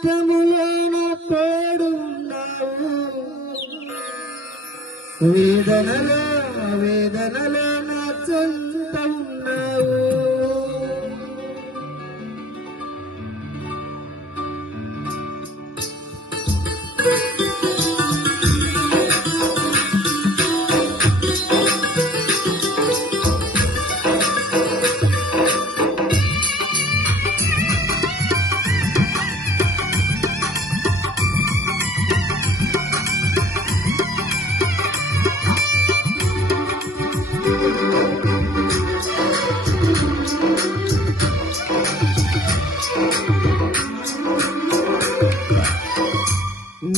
కష్టములోన తోడున్నావు, వేదనలో నా చెంత ఉన్నావు.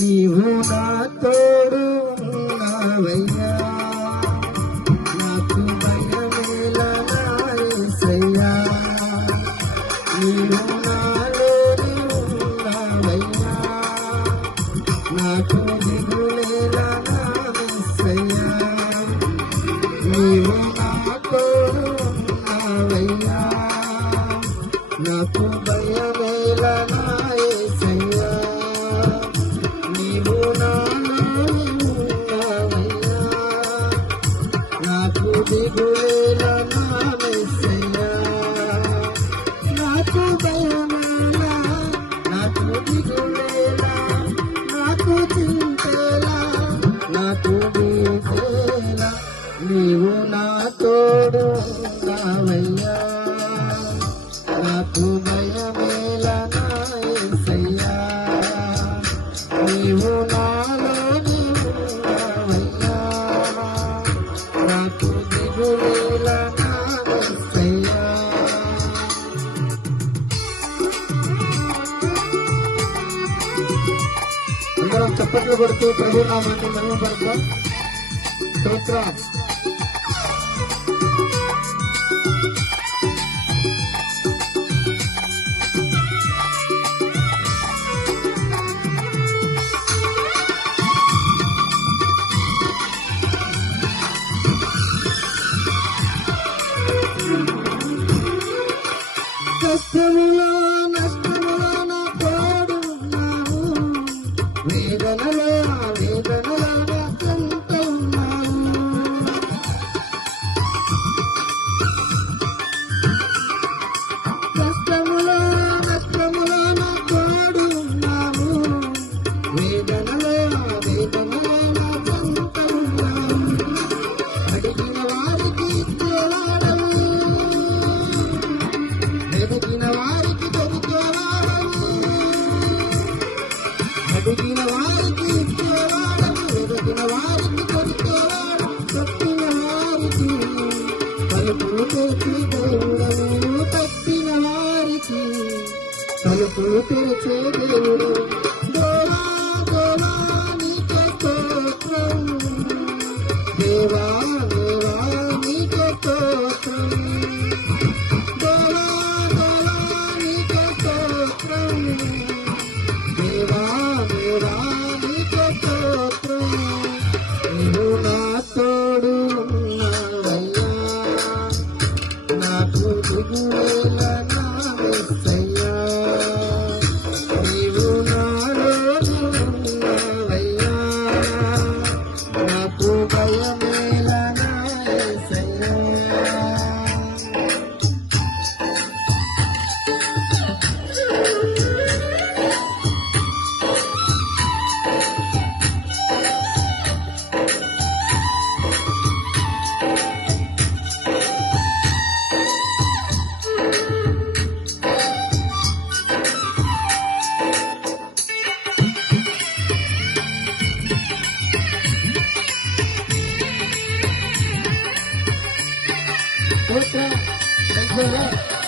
నీవు నా తోడు ఉన్నావయ్యా, నాకు భయమేలా నా యేసయ్యా. నీవు నాలోని ఉన్నావయ్యా, నాకు దిగులేలా నా యేసయ్యా. నీవు నా తోడు ఉన్నావయ్యా, నాకు భయమేలా నా యేసయ్యా. దిగులేలా నా యేసయ్యా, నాకు భయమేలా, నాకు దిగులేలా, నాకు చింతేలా, నాకు దిగులేలా. నీవు నా తోడు ఉన్నావయ్యా, నాకు భయమేలా నా యేసయ్యా. నీవు నాలోని ఉన్నావయ్యా, నాకు దిగులేలా నా యేసయ్యా. అందరం చప్పట్లు కొడుతూ ప్రభు నామాన్ని మహిమపడతాం. స్తోత్రం. కష్టములో నష్టములో నా తోడు ఉన్నావు, వేదనలో నా చెంత ఉన్నావు. కష్టములో నష్టములో నా తోడు ఉన్నావు, వేదనలో నా చెంత ఉన్నావు. అడిగిన వారికి ఇచ్చేవాడవు, వెతికిన వారికి దొరికేవాడవు. అడిగిన వారికి ఇచ్చేవాడవు, వెతికిన వారికి దొరికేవాడు. తప్పిన వారికి తలుపులు తెరిచి దేవుడవు, తప్పిన వారికి తలుపులు తెరిచే దేవుడు. దేవా దేవా నీకే స్తోత్రం, దేవా దేవా నీకే స్తోత్రం. దేవా దేవా నీకే స్తోత్రం. నీవు నా తోడు ఉన్నావయ్యా, నాకు దిగులేలా నా యేసయ్యా. నీవు నాలోని ఉన్నావయ్యా, నాకు భయమేలా నా యేసయ్యా. స్తోత్రం.